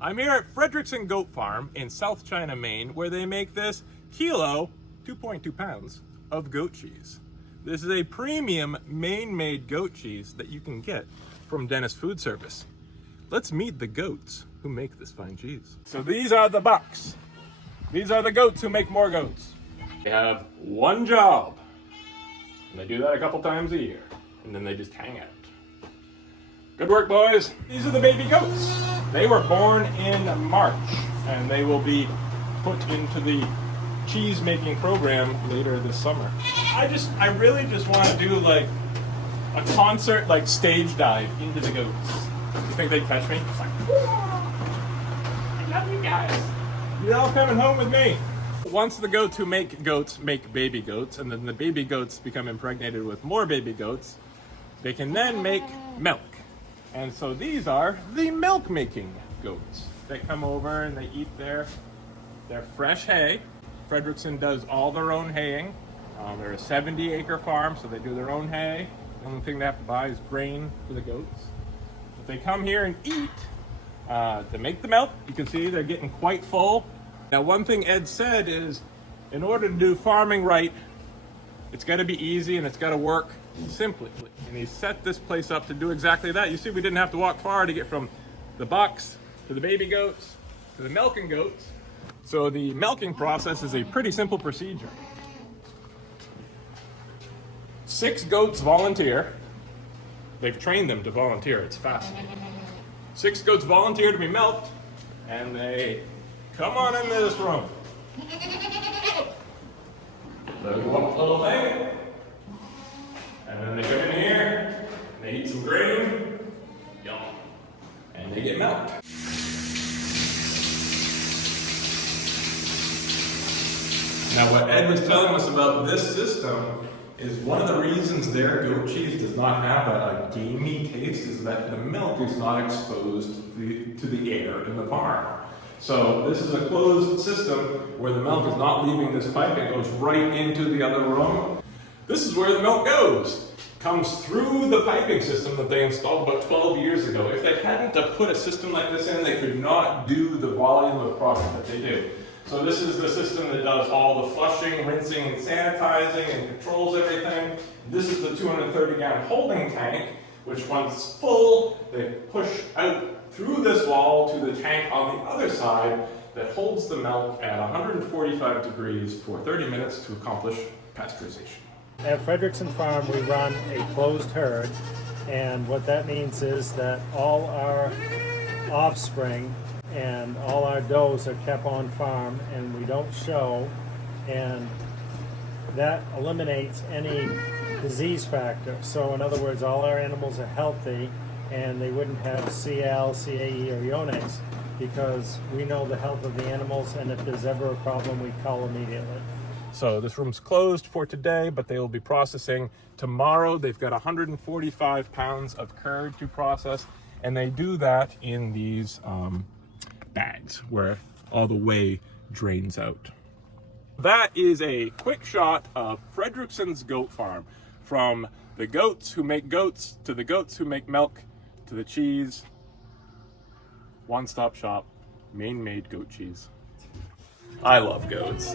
I'm here at Fredrickson Goat Farm in South China, Maine, where they make this kilo, 2.2 pounds, of goat cheese. This is a premium Maine-made goat cheese that you can get from Dennis Food Service. Let's meet the goats who make this fine cheese. So these are the bucks. These are the goats who make more goats. They have one job, and they do that a couple times a year, and then they just hang out. Good work, boys. These are the baby goats. They were born in March, and they will be put into the cheese making program later this summer. I really just want to do like a concert, like stage dive into the goats. You think they'd catch me? It's like, I love you guys. You're all coming home with me. Once the goats who make goats make baby goats, and then the baby goats become impregnated with more baby goats, they can then make milk. And so these are the milk-making goats. They come over and they eat their fresh hay. Fredrickson does all their own haying. They're a 70-acre farm, so they do their own hay. The only thing they have to buy is grain for the goats. But they come here and eat to make the milk. You can see they're getting quite full. Now, one thing Ed said is, in order to do farming right, it's got to be easy and it's got to work simply. And he set this place up to do exactly that. You see, we didn't have to walk far to get from the bucks to the baby goats to the milking goats. So the milking process is a pretty simple procedure. 6 goats volunteer. They've trained them to volunteer. It's fascinating. 6 goats volunteer to be milked, and they come on into this room. They go up a little thing, and then they come in here, and they eat some grain, yum, and they get milked. Now, what Ed was telling us about this system is one of the reasons their goat cheese does not have a gamey taste is that the milk is not exposed to the air in the farm. So this is a closed system where the milk is not leaving this pipe, it goes right into the other room. This is where the milk goes. Comes through the piping system that they installed about 12 years ago. If they hadn't put a system like this in, they could not do the volume of product that they do. So this is the system that does all the flushing, rinsing, and sanitizing, and controls everything. This is the 230-gallon holding tank, which once full, they push out through this wall to the tank on the other side that holds the milk at 145 degrees for 30 minutes to accomplish pasteurization. At Fredrickson Farm, we run a closed herd, and what that means is that all our offspring and all our does are kept on farm and we don't show, and that eliminates any disease factor. So in other words, all our animals are healthy and they wouldn't have CL, CAE, or Iones because we know the health of the animals, and if there's ever a problem, we call immediately. So this room's closed for today, but they will be processing tomorrow. They've got 145 pounds of curd to process, and they do that in these bags where all the whey drains out. That is a quick shot of Fredrikson's goat farm, from the goats who make goats to the goats who make milk to the cheese. One-stop shop, Maine-made goat cheese. I love goats.